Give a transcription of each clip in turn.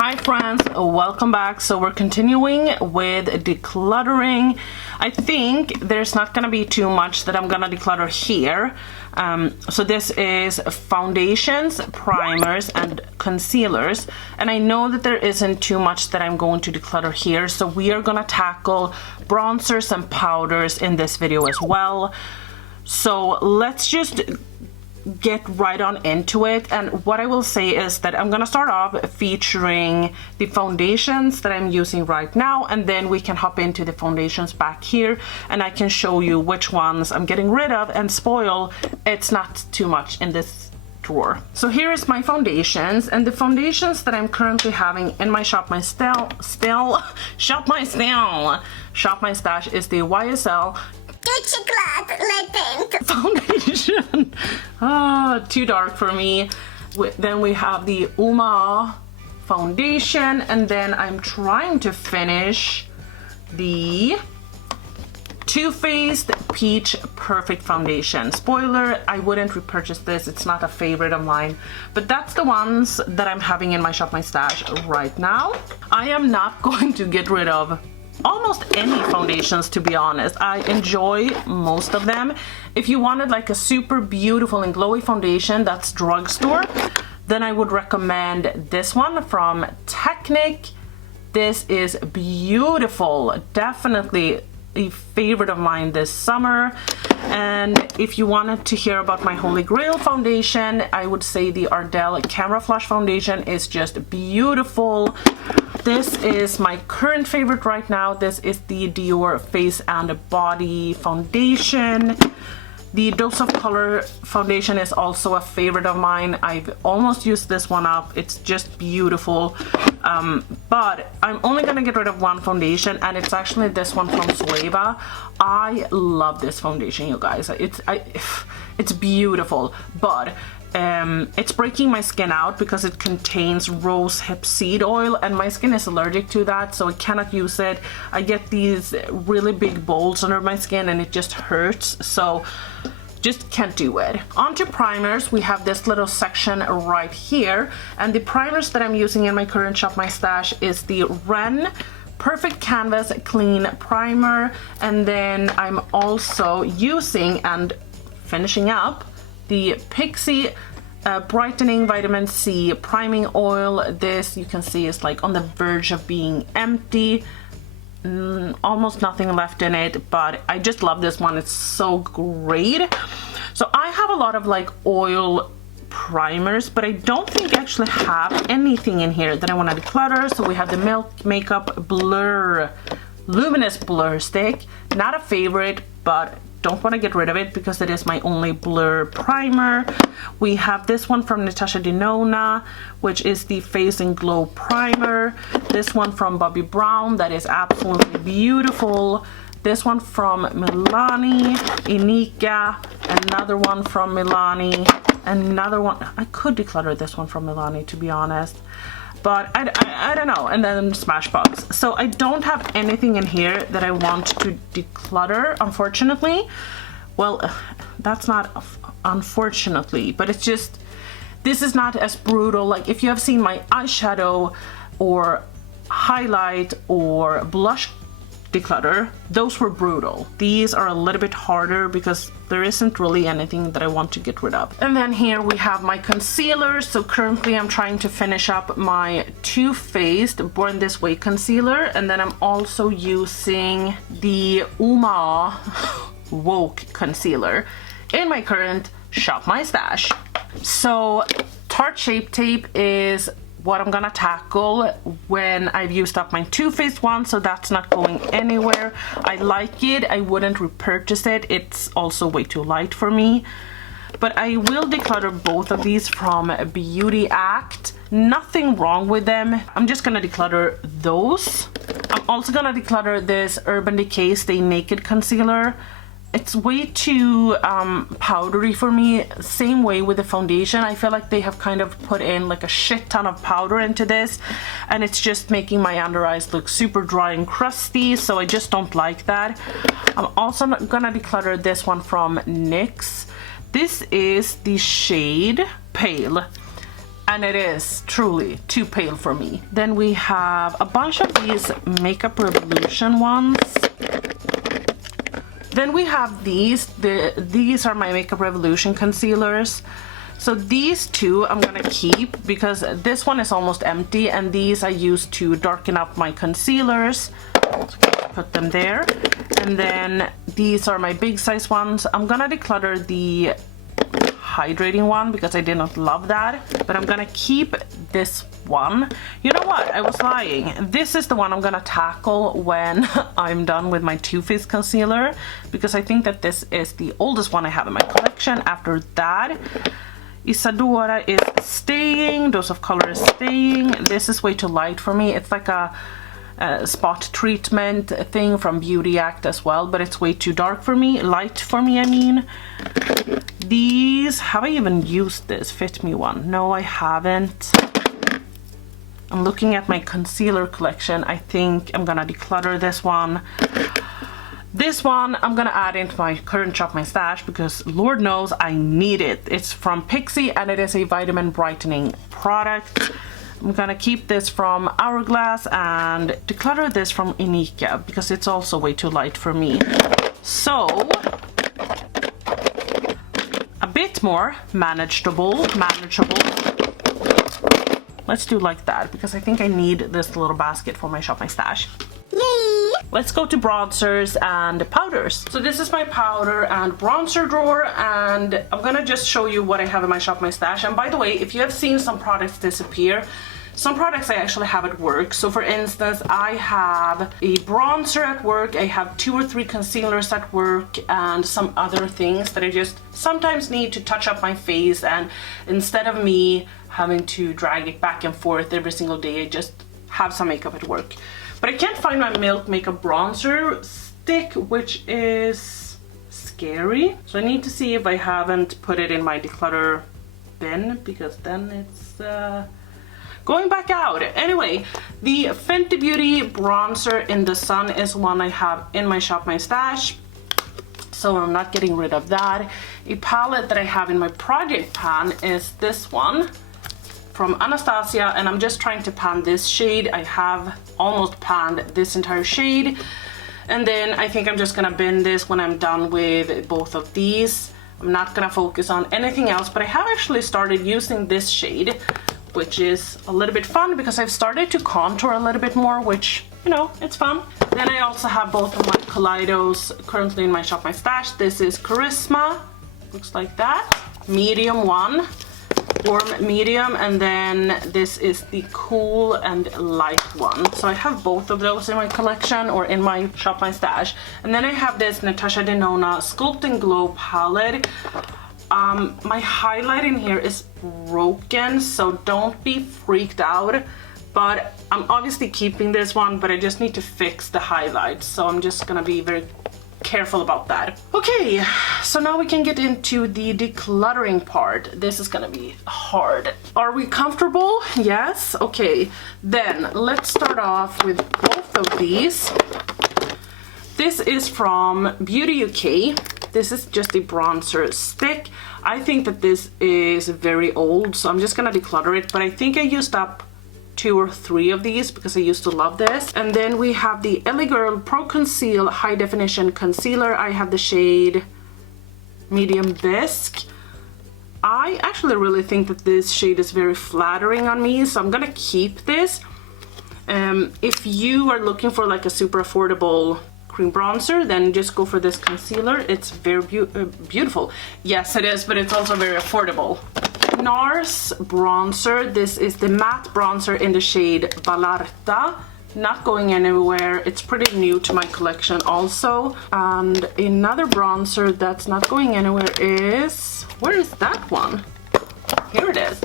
Hi friends, welcome back. So we're continuing with decluttering. I think there's not gonna be too much that I'm gonna declutter here. So this is foundations, primers, and concealers. And I know that there isn't too much that I'm going to declutter here. So we are gonna tackle bronzers and powders in this video as well. So let's just get right on into it. And what I will say is that I'm gonna start off featuring the foundations that I'm using right now, and then we can hop into the foundations back here and I can show you which ones I'm getting rid of and spoil. It's not too much in this drawer. So here is my foundations, and the foundations that I'm currently having in my Shop My Stash is the YSL foundation. Too dark for me. Then we have the Uma foundation, and then I'm trying to finish the Too Faced Peach Perfect Foundation. Spoiler, I wouldn't repurchase this. It's not a favorite of mine, but that's the ones that I'm having in my Shop My Stash right now. I am not going to get rid of almost any foundations, to be honest. I enjoy most of them. If you wanted like a super beautiful and glowy foundation that's drugstore, then I would recommend this one from Technic. This is beautiful, definitely a favorite of mine this summer. And if you wanted to hear about my Holy Grail foundation, I would say the Ardell Camera Flush foundation is just beautiful. This is my current favorite right now. This is the Dior Face and Body foundation. The Dose of Color foundation is also a favorite of mine. I've almost used this one up. It's just beautiful. But I'm only gonna get rid of one foundation, and it's actually this one from Sueva. I love this foundation, you guys. It's beautiful, but it's breaking my skin out because it contains rose hip seed oil, and my skin is allergic to that, so I cannot use it. I get these really big bolts under my skin and it just hurts, so just can't do it. On to primers, we have this little section right here, and the primers that I'm using in my current Shop My Stash is the Ren Perfect Canvas Clean Primer, and then I'm also using and finishing up the Pixi Brightening Vitamin C Priming Oil. This, you can see, is like on the verge of being empty. Almost nothing left in it, but I just love this one. It's so great. So I have a lot of like oil primers, but I don't think I actually have anything in here that I want to declutter. So we have the Milk Makeup Blur Luminous Blur Stick. Not a favorite, but don't want to get rid of it because it is my only blur primer. We have this one from Natasha Denona, which is the Face and Glow Primer. This one from Bobbi Brown, that is absolutely beautiful. This one from Milani, Inika, another one from Milani, another one. I could declutter this one from Milani, to be honest, but I don't know. And then Smashbox. So I don't have anything in here that I want to declutter, unfortunately. Well, that's not unfortunately, but it's just, this is not as brutal. Like if you have seen my eyeshadow or highlight or blush declutter, those were brutal. These are a little bit harder because there isn't really anything that I want to get rid of. And then here we have my concealer. So currently I'm trying to finish up my Too Faced Born This Way concealer, and then I'm also using the Uma Woke concealer in my current Shop My Stash. So Tarte Shape Tape is what I'm gonna tackle when I've used up my Too Faced one, so that's not going anywhere. I like it. I wouldn't repurchase it. It's also way too light for me. But I will declutter both of these from Beauty Act. Nothing wrong with them. I'm just gonna declutter those. I'm also gonna declutter this Urban Decay Stay Naked concealer. It's way too powdery for me. Same way with the foundation. I feel like they have kind of put in like a shit ton of powder into this, and it's just making my under eyes look super dry and crusty, so I just don't like that. I'm also gonna declutter this one from NYX. This is the shade Pale, And it is truly too pale for me. Then we have a bunch of these Makeup Revolution ones. Then we have these. These are my Makeup Revolution concealers. So these two I'm gonna keep because this one is almost empty, and these I use to darken up my concealers. So put them there. And then these are my big size ones. I'm gonna declutter the hydrating one because I did not love that, but I'm gonna keep this one. You know what? I was lying. This is the one I'm gonna tackle when I'm done with my Too Faced concealer, because I think that this is the oldest one I have in my collection. After that, Isadora is staying. Dose of Color is staying. This is way too light for me. It's like a spot treatment thing from Beauty Act as well, but it's way too dark for me, light for me, I mean. These, have I even used this Fit Me one? No, I haven't. I'm looking at my concealer collection. I think I'm gonna declutter this one. This one I'm gonna add into my current Shop My Stash because Lord knows I need it. It's from Pixie and it is a vitamin brightening product. I'm gonna keep this from Hourglass and declutter this from Inika because it's also way too light for me. So, a bit more manageable. Let's do like that because I think I need this little basket for my Shop My Stash. Yay! Let's go to bronzers and powders. So this is my powder and bronzer drawer, and I'm gonna just show you what I have in my Shop My Stash. And by the way, if you have seen some products disappear, some products I actually have at work. So for instance, I have a bronzer at work, I have 2 or 3 concealers at work, and some other things that I just sometimes need to touch up my face, and instead of me having to drag it back and forth every single day, I just have some makeup at work. But I can't find my Milk Makeup Bronzer stick, which is scary. So I need to see if I haven't put it in my declutter bin, because then it's going back out. Anyway, the Fenty Beauty Bronzer in the Sun is one I have in my Shop My Stash, so I'm not getting rid of that. A palette that I have in my project pan is this one from Anastasia, and I'm just trying to pan this shade. I have almost panned this entire shade, and then I think I'm just gonna bin this when I'm done with both of these. I'm not gonna focus on anything else, but I have actually started using this shade, which is a little bit fun because I've started to contour a little bit more, which, you know, it's fun. Then I also have both of my Kaleidos currently in my Shop My Stash. This is Charisma, looks like that, medium one, warm medium, and then this is the cool and light one. So I have both of those in my collection or in my Shop My Stash. And then I have this Natasha Denona Sculpting Glow palette. My highlight in here is broken, so don't be freaked out, but I'm obviously keeping this one, but I just need to fix the highlights, so I'm just gonna be very careful about that. Okay, so now we can get into the decluttering part. This is gonna be hard. Are we comfortable? Yes? Okay, then let's start off with both of these. This is from Beauty UK. This is just a bronzer stick. I think that this is very old, so I'm just gonna declutter it, but I think I used up 2 or 3 of these because I used to love this. And then we have the Ellie Girl Pro Conceal High Definition Concealer. I have the shade Medium Bisque. I actually really think that this shade is very flattering on me, so I'm gonna keep this. If you are looking for like a super affordable cream bronzer, then just go for this concealer. It's very beautiful. Yes, it is, but it's also very affordable. NARS bronzer. This is the matte bronzer in the shade Ballarta. Not going anywhere. It's pretty new to my collection also. And another bronzer that's not going anywhere is, where is that one? Here it is.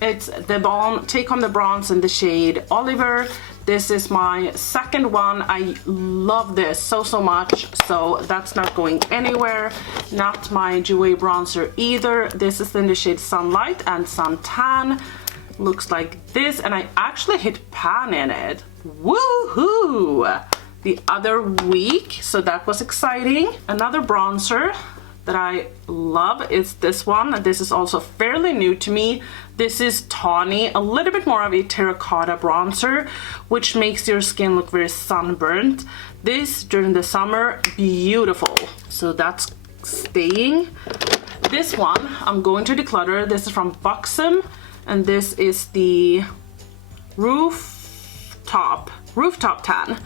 It's the Balm Take on the Bronze in the shade Oliver. This is my second one. I love this so much, so that's not going anywhere. Not my Jouer bronzer either. This is in the shade Sunlight and Suntan. Looks like this, and I actually hit pan in it. Woohoo! The other week, so that was exciting. Another bronzer. that I love is this one. This is also fairly new to me. This is Tawny, a little bit more of a terracotta bronzer, which makes your skin look very sunburnt. This during the summer, beautiful. So that's staying. This one I'm going to declutter. This is from Buxom, and this is the rooftop tan.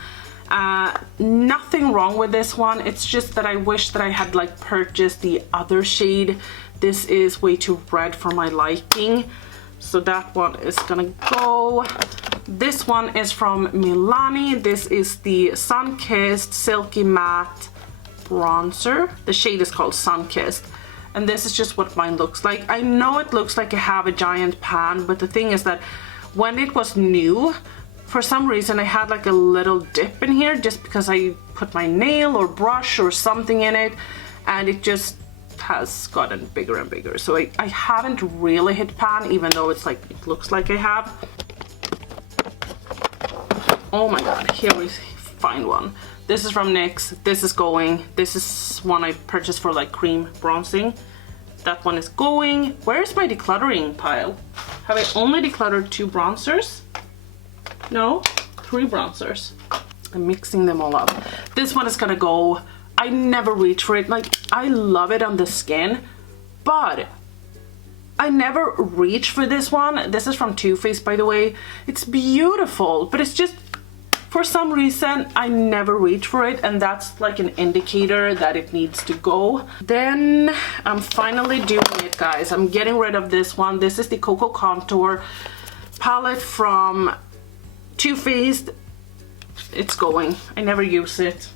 Nothing wrong with this one. It's just that I wish that I had like purchased the other shade. This is way too red for my liking, so that one is gonna go. This one is from Milani. This is the Sun-Kissed Silky Matte Bronzer. The shade is called Sun-Kissed, and this is just what mine looks like. I know it looks like I have a giant pan, but the thing is that when it was new, for some reason I had like a little dip in here just because I put my nail or brush or something in it, and it just has gotten bigger and bigger. So I haven't really hit pan, even though it's like, it looks like I have. Oh my god, here we find one. This is from NYX. This is going. This is one I purchased for like cream bronzing. That one is going. Where's my decluttering pile? Have I only decluttered 2 bronzers? No, 3 bronzers. I'm mixing them all up. This one is gonna go. I never reach for it. Like, I love it on the skin, but I never reach for this one. This is from Too Faced, by the way. It's beautiful, but it's just, for some reason, I never reach for it, and that's like an indicator that it needs to go. Then I'm finally doing it, guys. I'm getting rid of this one. This is the Cocoa Contour palette from Too Faced. It's going. I never use it.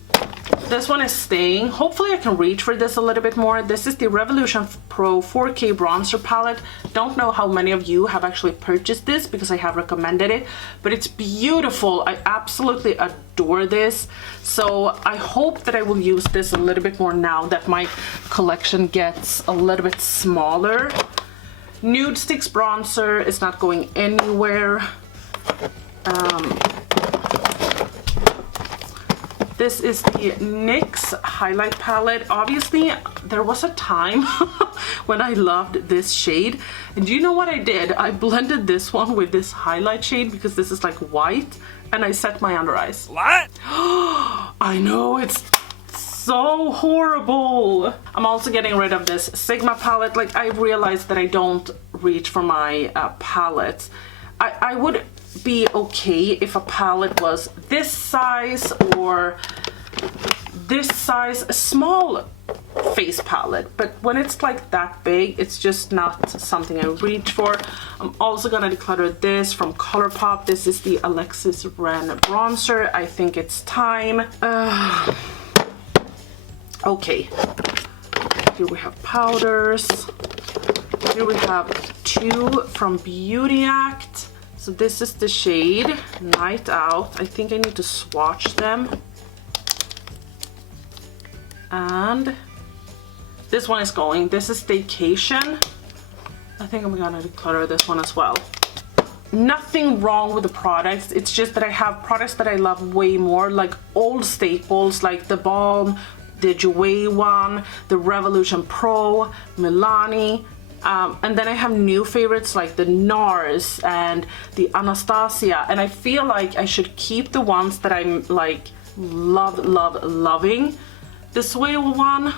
This one is staying. Hopefully I can reach for this a little bit more. This is the Revolution Pro 4K bronzer palette. Don't know how many of you have actually purchased this because I have recommended it, but it's beautiful. I absolutely adore this. So I hope that I will use this a little bit more now that my collection gets a little bit smaller. Nude Sticks bronzer is not going anywhere. This is the NYX highlight palette. Obviously, there was a time when I loved this shade. And do you know what I did? I blended this one with this highlight shade because this is like white, and I set my under eyes. What? I know, it's so horrible. I'm also getting rid of this Sigma palette. Like, I realized that I don't reach for my palettes. I would be okay if a palette was this size or this size, a small face palette, but when it's like that big, it's just not something I reach for. I'm also gonna declutter this from ColourPop. This is the Alexis Ren bronzer. I think it's time. Okay, here we have powders. Here we have 2 from Beauty Act. So this is the shade Night Out. I think I need to swatch them. And this one is going. This is Staycation. I think I'm gonna declutter this one as well. Nothing wrong with the products. It's just that I have products that I love way more, like old staples like the Balm, the Jouer one, the Revolution Pro, Milani. And then I have new favorites like the NARS and the Anastasia, and I feel like I should keep the ones that I'm like loving. The Swale one,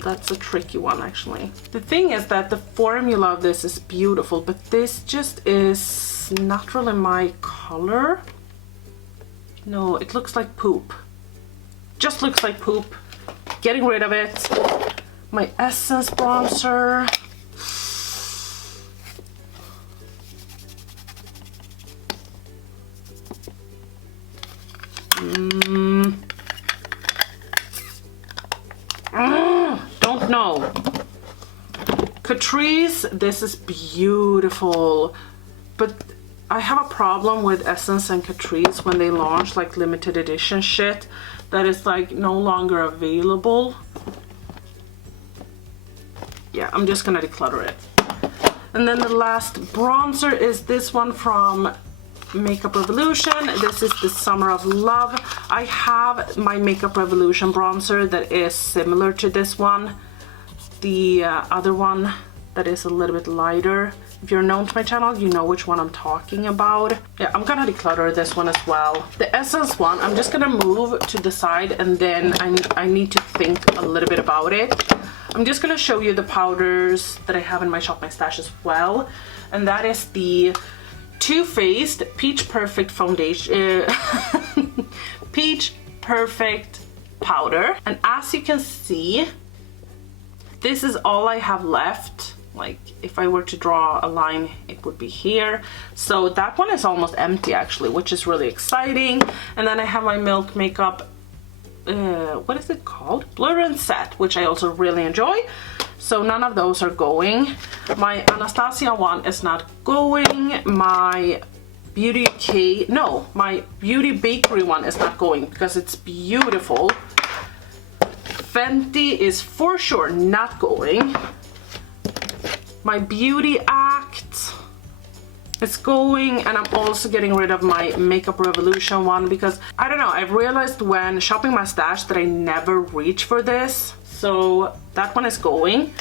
that's a tricky one actually. The thing is that the formula of this is beautiful, but this just is not really my color. No, it looks like poop. Just looks like poop. Getting rid of it. My Essence bronzer. Don't know. Catrice, this is beautiful, but I have a problem with Essence and Catrice when they launch like limited edition shit that is like no longer available. Yeah, I'm just gonna declutter it. And then the last bronzer is this one from Makeup Revolution. This is the Summer of Love. I have my Makeup Revolution bronzer that is similar to this one. The other one that is a little bit lighter. If you're known to my channel, you know which one I'm talking about. Yeah, I'm gonna declutter this one as well. The Essence one, I'm just gonna move to the side, and then I need to think a little bit about it. I'm just gonna show you the powders that I have in my Shop My Stash as well. And that is the Too Faced Peach Perfect Foundation, Peach Perfect Powder. And as you can see, this is all I have left. Like, if I were to draw a line, it would be here. So that one is almost empty actually, which is really exciting. And then I have my Milk Makeup, what is it called? Blur and Set, which I also really enjoy. So none of those are going. My Anastasia one is not going. My Beauty my Beauty Bakery one is not going because it's beautiful. Fenty is for sure not going. My Beauty Act is going, and I'm also getting rid of my Makeup Revolution one because I don't know, I've realized when shopping my stash that I never reach for this. So that one is going.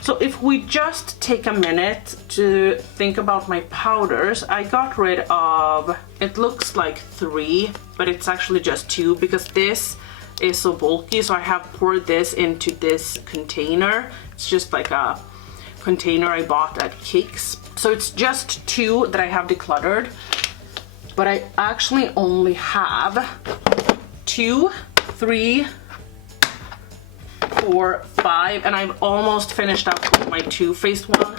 So if we just take a minute to think about my powders, I got rid of, it looks like 3, but it's actually just 2 because this is so bulky. So I have poured this into this container. It's just like a container I bought at Kicks. So it's just 2 that I have decluttered, but I actually only have 2, 3, 4, 5, and I've almost finished up with my Too Faced one.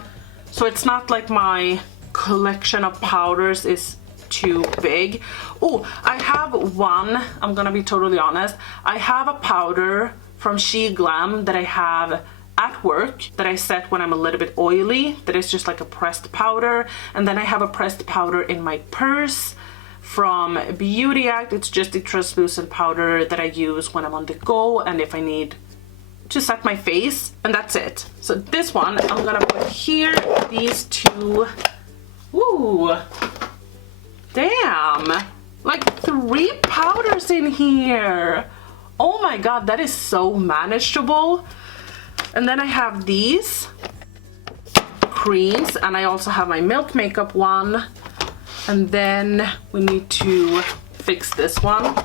So it's not like my collection of powders is too big. Oh, I have one, I'm gonna be totally honest. I have a powder from She Glam that I have at work that I set when I'm a little bit oily, that is just like a pressed powder. And then I have a pressed powder in my purse from Beauty Act. It's just a translucent powder that I use when I'm on the go and if I need to set my face, and that's it. So this one I'm gonna put here. These 2, ooh, damn, like 3 powders in here. Oh my god, that is so manageable. And then I have these creams, and I also have my Milk Makeup one. And then we need to fix this one.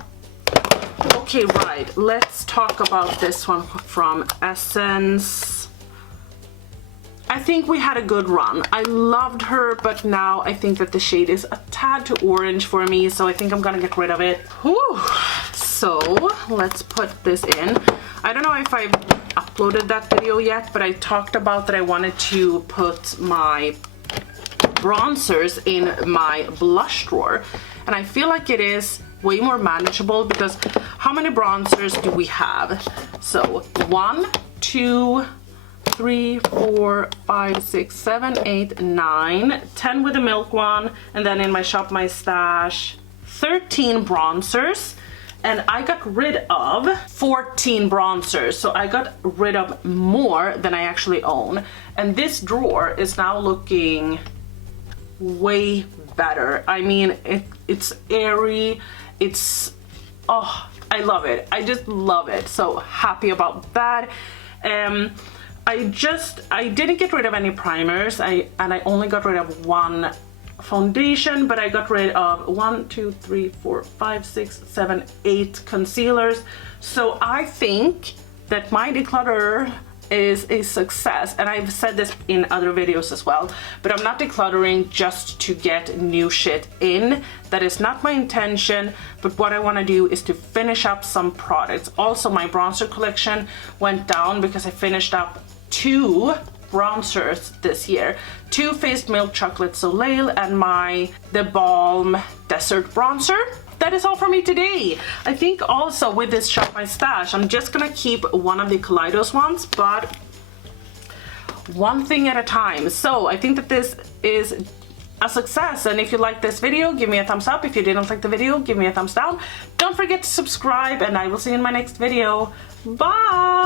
Okay, right, let's talk about this one from Essence. I think we had a good run. I loved her, but now I think that the shade is a tad too orange for me, so I think I'm gonna get rid of it. Whew. So let's put this in. I don't know if I've uploaded that video yet, but I talked about that I wanted to put my bronzers in my blush drawer, and I feel like it is way more manageable because how many bronzers do we have? So 1, 2, 3, 4, 5, 6, 7, 8, 9, 10 with the Milk one, and then in my Shop My Stash 13 bronzers. And I got rid of 14 bronzers, so I got rid of more than I actually own. And this drawer is now looking way better. I mean, it's airy, it's, oh, I love it. I just love it. So happy about that. I didn't get rid of any primers, and I only got rid of 1 foundation, but I got rid of 1, 2, 3, 4, 5, 6, 7, 8 concealers. So I think that my declutter is a success, and I've said this in other videos as well, but I'm not decluttering just to get new shit in. That is not my intention, but what I want to do is to finish up some products. Also, my bronzer collection went down because I finished up 2 bronzers this year. Too Faced Milk Chocolate Soleil and my The Balm Desert Bronzer. That is all for me today. I think also with this Shop My Stash, I'm just gonna keep one of the Kaleidos ones, but one thing at a time. So I think that this is a success, and if you like this video, give me a thumbs up. If you didn't like the video, give me a thumbs down. Don't forget to subscribe, and I will see you in my next video. Bye!